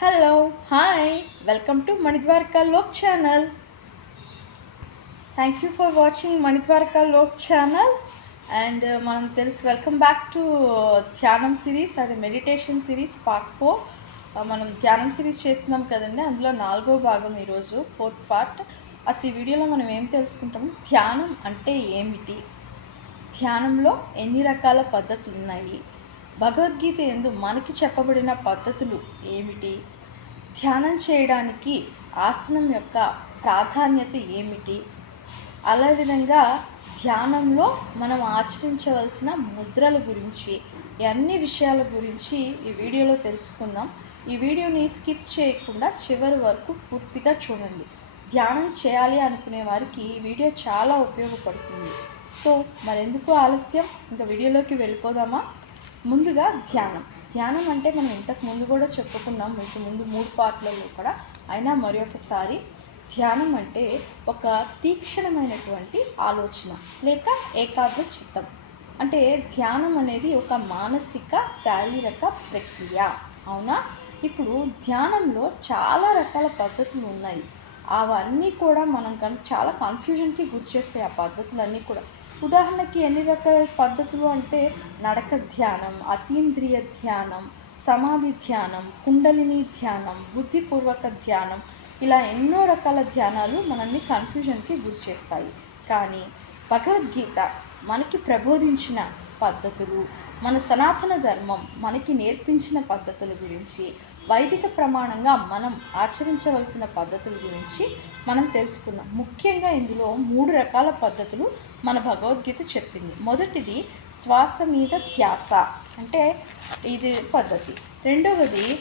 Hello hi. Welcome to Manidwaraka Lok channel. Thank you for watching Manidwaraka Lok channel. And uh, మనం తెలుసు welcome back to dhyanam series అది meditation series part four uh, మనం ధ్యానం series చేస్తున్నాం కదండి అందులో నాలుగో భాగం ఈరోజు ఫోర్త్ పార్ట్ అసలు ఈ వీడియోలో మనం ఏం తెలుసుకుంటాము? ధ్యానం అంటే ఏమిటి? ధ్యానంలో ఎన్ని రకాల పద్ధతులు ఉన్నాయి భగవద్గీత ఎందు మనకి చెప్పబడిన పద్ధతులు ఏమిటి? ధ్యానం చేయడానికి ఆసనం యొక్క ప్రాధాన్యత ఏమిటి? అలా విధంగా ధ్యానంలో మనం ఆచరించవలసిన ముద్రల గురించి అన్ని విషయాల గురించి ఈ వీడియోలో తెలుసుకుందాం. ఈ వీడియోని స్కిప్ చేయకుండా చివరి వరకు పూర్తిగా చూడండి. ధ్యానం చేయాలి అనుకునే వారికి ఈ వీడియో చాలా ఉపయోగపడుతుంది. సో మరెందుకు ఆలస్యం? ఇంకా వీడియోలోకి వెళ్ళిపోదామా? ముందుగా ధ్యానం. ధ్యానం అంటే మనం ఇంతకు ముందు కూడా చెప్పుకున్నాం మీకు ముందు మూడు పార్ట్లలో కూడా. అయినా మరి ఒకసారి ధ్యానం అంటే ఒక తీక్షణమైనటువంటి ఆలోచన లేక ఏకాగ్ర చిత్తం. అంటే ధ్యానం అనేది ఒక మానసిక శారీరక ప్రక్రియ. అవునా? ఇప్పుడు ధ్యానంలో చాలా రకాల పద్ధతులు ఉన్నాయి. అవన్నీ కూడా మనం కానీ చాలా కన్ఫ్యూజన్కి గురి చేస్తాయి ఆ పద్ధతులన్నీ కూడా. ఉదాహరణకి ఎన్ని రకాల పద్ధతులు అంటే నడక ధ్యానం అతీంద్రియ ధ్యానం సమాధి ధ్యానం కుండలిని ధ్యానం బుద్ధిపూర్వక ధ్యానం ఇలా ఎన్నో రకాల ధ్యానాలు మనల్ని కన్ఫ్యూజన్కి గురి చేస్తాయి. కానీ భగవద్గీత మనకి ప్రబోధించిన పద్ధతులు మన సనాతన ధర్మం మనకి నేర్పించిన పద్ధతుల గురించి వైదిక ప్రమాణంగా మనం ఆచరించవలసిన పద్ధతుల గురించి మనం తెలుసుకున్నాం. ముఖ్యంగా ఇందులో మూడు రకాల పద్ధతులు మన భగవద్గీత చెప్పింది. మొదటిది శ్వాస మీద ధ్యాస అంటే ఇది పద్ధతి. రెండవది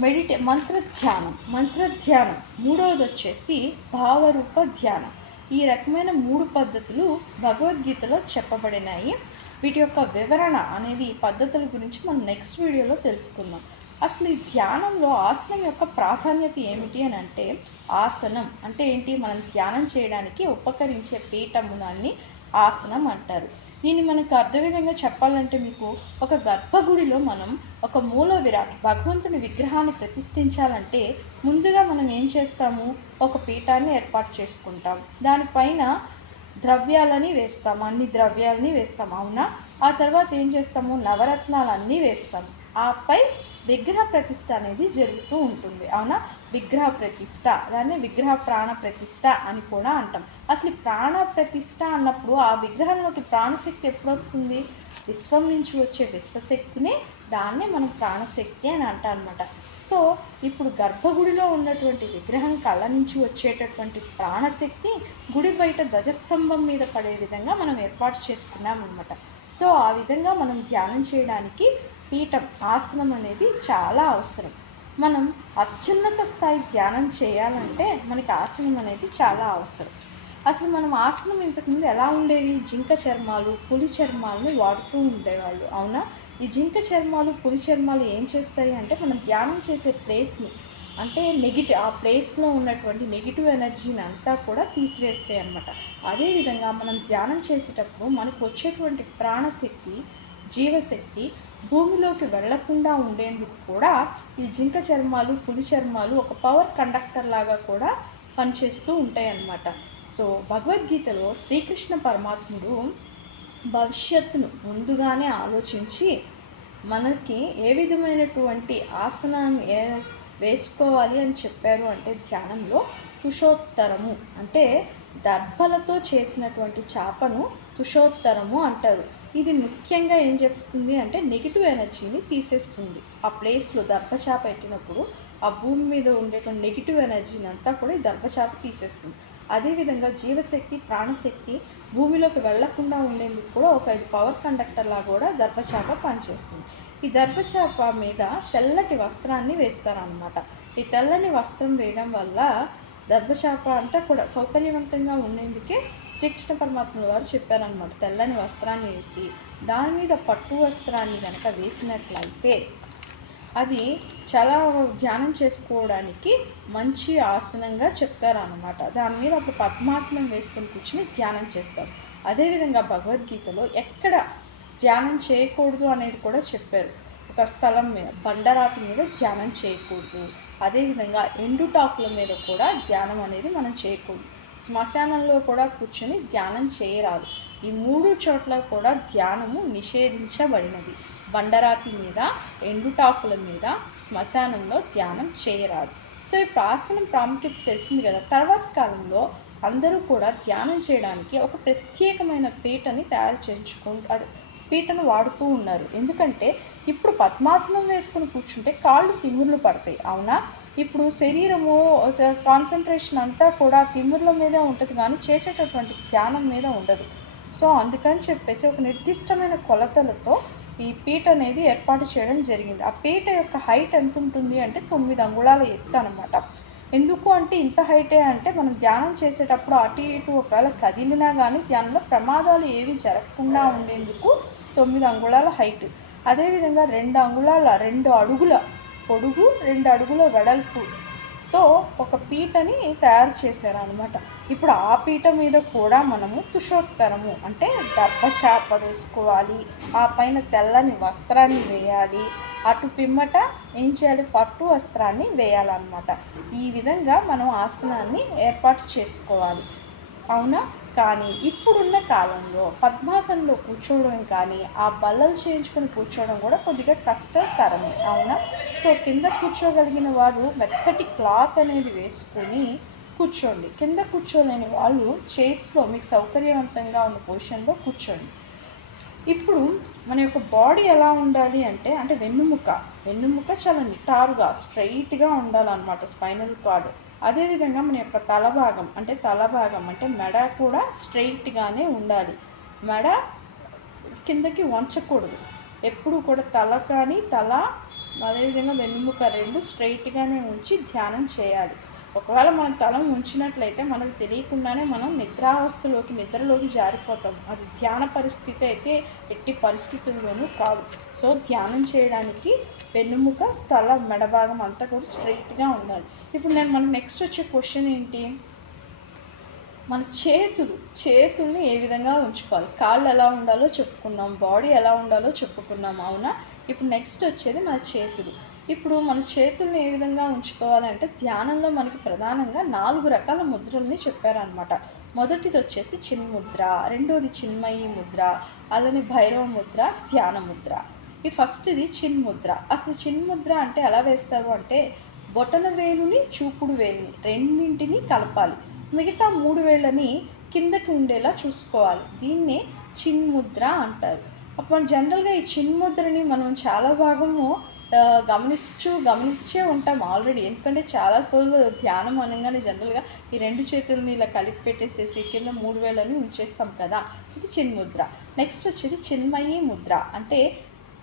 మెడిటే మంత్ర ధ్యానం మంత్ర ధ్యానం మూడవది వచ్చేసి భావరూప ధ్యానం. ఈ రకమైన మూడు పద్ధతులు భగవద్గీతలో చెప్పబడినాయి. వీటి యొక్క వివరణ అనేది పద్ధతుల గురించి మనం నెక్స్ట్ వీడియోలో తెలుసుకుందాం. అసలు ఈ ధ్యానంలో ఆసనం యొక్క ప్రాధాన్యత ఏమిటి అని అంటే ఆసనం. అంటే ఏంటి? మనం ధ్యానం చేయడానికి ఉపకరించే పీఠమునాన్ని ఆసనం అంటారు. దీన్ని మనకు అర్థవిధంగా చెప్పాలంటే మీకు ఒక గర్భగుడిలో మనం ఒక మూల విరాట్ భగవంతుని విగ్రహాన్ని ప్రతిష్ఠించాలంటే ముందుగా మనం ఏం చేస్తాము? ఒక పీఠాన్ని ఏర్పాటు చేసుకుంటాం. దానిపైన ద్రవ్యాలని వేస్తాము అన్ని ద్రవ్యాలని వేస్తాం అవునా? ఆ తర్వాత ఏం చేస్తాము? నవరత్నాలన్నీ వేస్తాము ఆపై విగ్రహ ప్రతిష్ట అనేది జరుగుతూ ఉంటుంది అవునా? విగ్రహ ప్రతిష్ట దాన్ని విగ్రహ ప్రాణ ప్రతిష్ట అని కూడా అంటాం. అసలు ప్రాణ ప్రతిష్ట అన్నప్పుడు ఆ విగ్రహంలోకి ప్రాణశక్తి ఎప్పుడు వస్తుంది? విశ్వం నుంచి వచ్చే విశ్వశక్తిని దాన్నే మనం ప్రాణశక్తి అని అంటాం అనమాట సో ఇప్పుడు గర్భగుడిలో ఉన్నటువంటి విగ్రహం కళ్ళ నుంచి వచ్చేటటువంటి ప్రాణశక్తి గుడి బయట ధ్వజస్తంభం మీద పడే విధంగా మనం ఏర్పాటు చేసుకున్నాం అనమాట సో ఆ విధంగా మనం ధ్యానం చేయడానికి పీఠం ఆసనం అనేది చాలా అవసరం. మనం అత్యున్నత స్థాయి ధ్యానం చేయాలంటే మనకి ఆసనం అనేది చాలా అవసరం. అసలు మనం ఆసనం ఇంతకుముందు ఎలా ఉండేవి? జింక చర్మాలు పులి చర్మాలను వాడుతూ ఉండేవాళ్ళు అవునా? ఈ జింక చర్మాలు పులి చర్మాలు ఏం చేస్తాయి అంటే మనం ధ్యానం చేసే ప్లేస్ని అంటే నెగిటివ్ ఆ ప్లేస్లో ఉన్నటువంటి నెగిటివ్ ఎనర్జీని అంతా కూడా తీసివేస్తాయి అన్నమాట. అదేవిధంగా మనం ధ్యానం చేసేటప్పుడు మనకు వచ్చేటువంటి ప్రాణశక్తి జీవశక్తి భూమిలోకి వెళ్ళకుండా ఉండేందుకు కూడా ఈ జింక చర్మాలు పులి చర్మాలు ఒక పవర్ కండక్టర్ లాగా కూడా పనిచేస్తూ ఉంటాయి అన్నమాట సో భగవద్గీతలో శ్రీకృష్ణ పరమాత్ముడు భవిష్యత్తును ముందుగానే ఆలోచించి మనకి ఏ విధమైనటువంటి ఆసనం ఏ వేసుకోవాలి అని చెప్పారు అంటే ధ్యానంలో తుషోత్తరము అంటే దర్భలతో చేసినటువంటి చేపను తుషోత్తరము అంటారు. ఇది ముఖ్యంగా ఏం చెప్తుంది అంటే నెగిటివ్ ఎనర్జీని తీసేస్తుంది. ఆ ప్లేస్లో దర్భచాప పెట్టినప్పుడు ఆ భూమి మీద ఉండేటువంటి నెగిటివ్ ఎనర్జీని అంతా కూడా ఈ దర్భచాప తీసేస్తుంది. అదేవిధంగా జీవశక్తి ప్రాణశక్తి భూమిలోకి వెళ్ళకుండా ఉండేందుకు కూడా ఒక పవర్ కండక్టర్లా కూడా దర్భచాప పనిచేస్తుంది. ఈ దర్భచాప మీద తెల్లటి వస్త్రాన్ని వేస్తారనమాట ఈ తెల్లని వస్త్రం వేయడం వల్ల దర్భచాప అంతా కూడా సౌకర్యవంతంగా ఉండేందుకే శ్రీకృష్ణ పరమాత్మ వారు చెప్పారనమాట తెల్లని వస్త్రాన్ని వేసి దాని మీద పట్టు వస్త్రాన్ని కనుక వేసినట్లయితే అది చాలా ధ్యానం చేసుకోవడానికి మంచి ఆసనంగా చెప్తారనమాట దాని మీద అప్పుడు పద్మాసనం వేసుకొని కూర్చుని ధ్యానం చేస్తారు. అదేవిధంగా భగవద్గీతలో ఎక్కడ ధ్యానం చేయకూడదు అనేది కూడా చెప్పారు. ఒక స్థలం మీద బండరాతి మీద ధ్యానం చేయకూడదు. అదేవిధంగా ఎండుటాకుల మీద కూడా ధ్యానం అనేది మనం చేయకూడదు. శ్మశానంలో కూడా కూర్చొని ధ్యానం చేయరాదు. ఈ మూడు చోట్ల కూడా ధ్యానము నిషేధించబడినది. బండరాతి మీద ఎండుటాకుల మీద శ్మశానంలో ధ్యానం చేయరాదు. సో ఈ ప్రాసనం ప్రాముఖ్యత తెలిసింది కదా. తర్వాత కాలంలో అందరూ కూడా ధ్యానం చేయడానికి ఒక ప్రత్యేకమైన పీటని తయారు చేయించుకుంటారు. పీటను వాడుతూ ఉన్నారు. ఎందుకంటే ఇప్పుడు పద్మాసనం వేసుకుని కూర్చుంటే కాళ్ళు తిమ్ముర్లు పడతాయి. అవునా? ఇప్పుడు శరీరము కాన్సన్ట్రేషన్ అంతా కూడా తిమ్మిర్ల మీదే ఉంటుంది కానీ చేసేటటువంటి ధ్యానం మీద ఉండదు. సో అందుకని చెప్పేసి ఒక నిర్దిష్టమైన కొలతలతో ఈ పీట అనేది ఏర్పాటు చేయడం జరిగింది. ఆ పీట యొక్క హైట్ ఎంత ఉంటుంది అంటే తొమ్మిది అంగుళాల ఎత్తు అనమాట ఎందుకు అంటే ఇంత హైటే అంటే మనం ధ్యానం చేసేటప్పుడు అటు ఇటు ఒకవేళ కదిలినా కానీ ధ్యానంలో ప్రమాదాలు ఏవి జరగకుండా ఉండేందుకు తొమ్మిది అంగుళాల హైట్ అదేవిధంగా రెండు అంగుళాల రెండు అడుగుల పొడుగు రెండు అడుగుల వెడల్పుతో ఒక పీటని తయారు చేశారు అనమాట ఇప్పుడు ఆ పీట మీద కూడా మనము తుషోత్తరము అంటే దర్భ చేప వేసుకోవాలి ఆ పైన తెల్లని వస్త్రాన్ని వేయాలి అటు పిమ్మట ఏం చేయాలి? పట్టు వస్త్రాన్ని వేయాలన్నమాట. ఈ విధంగా మనం ఆసనాన్ని ఏర్పాటు చేసుకోవాలి. అవునా? కానీ ఇప్పుడున్న కాలంలో పద్మాసనంలో కూర్చోవడం కానీ ఆ బల్లలు చేయించుకొని కూర్చోవడం కూడా కొద్దిగా కష్టతరమే అవునా? సో కింద కూర్చోగలిగిన వారు మెత్తటి క్లాత్ అనేది వేసుకొని కూర్చోండి. కింద కూర్చోలేని వాళ్ళు చైర్స్లో మీకు సౌకర్యవంతంగా ఉన్న పొజిషన్లో కూర్చోండి. ఇప్పుడు మన యొక్క బాడీ ఎలా ఉండాలి అంటే అంటే వెన్నుముక వెన్నుముక చాలా నిటారుగా స్ట్రైట్గా ఉండాలన్నమాట స్పైనల్ కార్డ్. అదేవిధంగా మన యొక్క తల భాగం అంటే తల భాగం అంటే మెడ కూడా స్ట్రైట్గానే ఉండాలి. మెడ కిందకి వంచకూడదు. ఎప్పుడు కూడా తల కానీ తల అదేవిధంగా వెన్నుముక రెండు స్ట్రైట్గానే ఉంచి ధ్యానం చేయాలి. ఒకవేళ మనం తల ఉంచినట్లయితే మనకు తెలియకుండానే మనం నిద్రావస్థలోకి నిద్రలోకి జారిపోతాం. అది ధ్యాన పరిస్థితి అయితే ఎట్టి పరిస్థితుల్లోనూ కాదు. సో ధ్యానం చేయడానికి వెన్నుముక స్థల మెడభాగం అంతా కూడా స్ట్రైట్గా ఉండాలి. ఇప్పుడు నేను మనం నెక్స్ట్ వచ్చే క్వశ్చన్ ఏంటి? మన చేతులు చేతుల్ని ఏ విధంగా ఉంచుకోవాలి? కాళ్ళు ఎలా ఉండాలో చెప్పుకున్నాం బాడీ ఎలా ఉండాలో చెప్పుకున్నాం అవునా? ఇప్పుడు నెక్స్ట్ వచ్చేది మన చేతులు. ఇప్పుడు మన చేతుల్ని ఏ విధంగా ఉంచుకోవాలంటే ధ్యానంలో మనకి ప్రధానంగా నాలుగు రకాల ముద్రల్ని చెప్పారనమాట మొదటిది వచ్చేసి చిన్ముద్ర రెండోది చిన్మయి ముద్ర అలానే భైరవ ముద్ర ధ్యాన ముద్ర. ఈ ఫస్ట్ ఇది చిన్ముద్ర. అసలు చిన్ముద్ర అంటే ఎలా వేస్తారు అంటే బొటన వేలుని చూపుడు వేలుని రెండింటిని కలపాలి. మిగతా మూడు వేళ్ళని కిందకి ఉండేలా చూసుకోవాలి. దీన్నే చిన్ముద్ర అంటారు. అప్పుడు జనరల్గా ఈ చిన్ముద్రని మనం చాలా భాగము గమనిస్తూ గమనించే ఉంటాం ఆల్రెడీ ఎందుకంటే చాలా ఫుల్ ధ్యానం అనగానే జనరల్గా ఈ రెండు చేతులని ఇలా కలిపి పెట్టేసేసి కింద మూడు వేలని ఉంచేస్తాం కదా. ఇది చిన్ముద్ర. నెక్స్ట్ వచ్చేది చిన్మయి ముద్ర. అంటే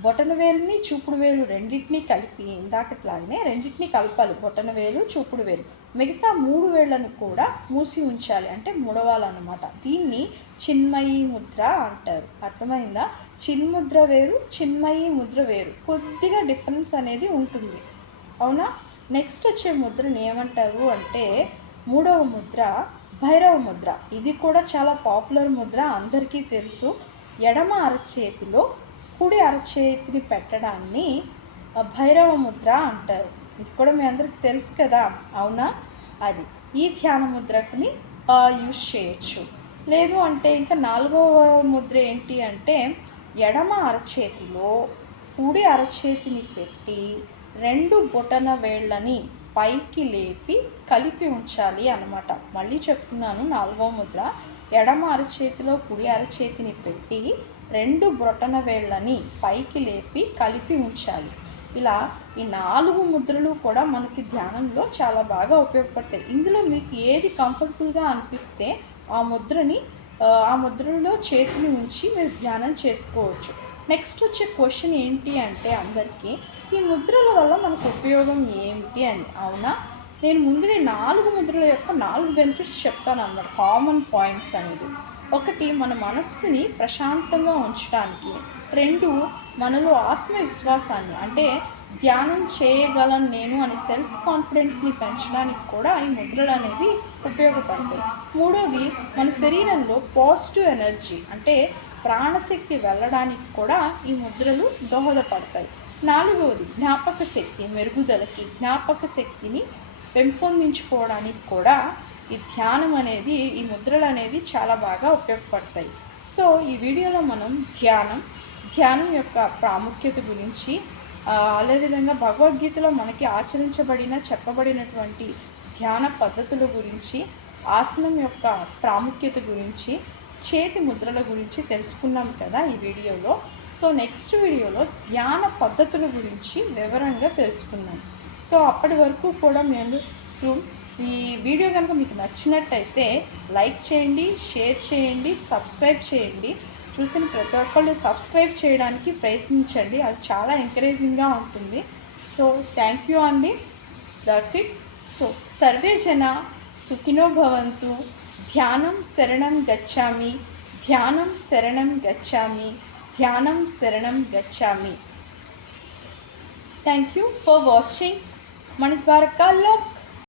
బొటన వేలుని చూపుడు వేలు రెండింటినీ కలిపి ఇందాకట్లాగానే రెండింటినీ కలపాలి. బొటన వేలు చూపుడు వేలు. మిగతా మూడు వేళ్ళను కూడా మూసి ఉంచాలి. అంటే ముడవాలన్నమాట. దీన్ని చిన్మయి ముద్ర అంటారు. అర్థమైందా? చిన్ముద్ర వేరు చిన్మయి ముద్ర వేరు. కొద్దిగా డిఫరెన్స్ అనేది ఉంటుంది. అవునా? నెక్స్ట్ వచ్చే ముద్రని ఏమంటారు అంటే మూడవ ముద్ర భైరవ ముద్ర. ఇది కూడా చాలా పాపులర్ ముద్ర. అందరికీ తెలుసు. ఎడమ అరచేతిలో కుడి అరచేతిని పెట్టడాన్ని భైరవ ముద్ర అంటారు. ఇది కూడా మీ అందరికీ తెలుసు కదా? అవునా? అది. ఈ ధ్యాన ముద్రకుని యూజ్ చేయొచ్చు. లేదు అంటే ఇంకా నాలుగవ ముద్ర ఏంటి అంటే ఎడమ అరచేతిలో కుడి అరచేతిని పెట్టి రెండు బొటన వేళ్ళని పైకి లేపి కలిపి ఉంచాలి అన్నమాట. మళ్ళీ చెప్తున్నాను నాలుగవ ముద్ర. ఎడమ అరచేతిలో కుడి అరచేతిని పెట్టి రెండు బొటన వేళ్ళని పైకి లేపి కలిపి ఉంచాలి. ఇలా ఈ నాలుగు ముద్రలు కూడా మనకి ధ్యానంలో చాలా బాగా ఉపయోగపడతాయి. ఇందులో మీకు ఏది కంఫర్టబుల్గా అనిపిస్తే ఆ ముద్రని ఆ, ముద్రలో చేతిని ఉంచి మీరు ధ్యానం చేసుకోవచ్చు. నెక్స్ట్ వచ్చే క్వశ్చన్ ఏంటి అంటే అందరికీ ఈ ముద్రల వల్ల మనకు ఉపయోగం ఏమిటి అని. అవునా? నేను ముందు నాలుగు ముద్రల యొక్క నాలుగు బెనిఫిట్స్ చెప్తాను అన్నమాట. కామన్ పాయింట్స్ అనేది. ఒకటి మన మనస్సుని ప్రశాంతంగా ఉంచడానికి రెండు మనలో ఆత్మవిశ్వాసాన్ని అంటే ధ్యానం చేయగలను నేను అని సెల్ఫ్ కాన్ఫిడెన్స్ని పెంచడానికి కూడా ఈ ముద్రలు అనేవి ఉపయోగపడతాయి. మూడోది మన శరీరంలో పాజిటివ్ ఎనర్జీ అంటే ప్రాణశక్తి వెళ్ళడానికి కూడా ఈ ముద్రలు దోహదపడతాయి. నాలుగవది జ్ఞాపక శక్తి మెరుగుదలకి జ్ఞాపక శక్తిని పెంపొందించుకోవడానికి కూడా ఈ ఈ ధ్యానం అనేది ఈ ముద్రలు అనేవి చాలా బాగా ఉపయోగపడతాయి. సో ఈ వీడియోలో మనం ధ్యానం ధ్యానం యొక్క ప్రాముఖ్యత గురించి అదేవిధంగా భగవద్గీతలో మనకి ఆచరించబడిన చెప్పబడినటువంటి ధ్యాన పద్ధతుల గురించి ఆసనం యొక్క ప్రాముఖ్యత గురించి చేతి ముద్రల గురించి తెలుసుకున్నాం కదా ఈ వీడియోలో. సో నెక్స్ట్ వీడియోలో ధ్యాన పద్ధతుల గురించి వివరంగా తెలుసుకున్నాం సో అప్పటి వరకు కూడా మేము ఈ వీడియో కనుక మీకు నచ్చినట్టయితే లైక్ చేయండి షేర్ చేయండి సబ్స్క్రైబ్ చేయండి. చూసిన ప్రతి ఒక్కళ్ళు సబ్స్క్రైబ్ చేయడానికి ప్రయత్నించండి. అది చాలా ఎంకరేజింగ్గా ఉంటుంది. సో థ్యాంక్ యూ అండి. దట్స్ ఇట్ సో సర్వే జన సుఖినో భవంతు. ధ్యానం శరణం గచ్చామి. ధ్యానం శరణం గచ్చామి. ధ్యానం శరణం గచ్చామి. థ్యాంక్ యూ ఫర్ వాచింగ్ మన ద్వారకా లోక్.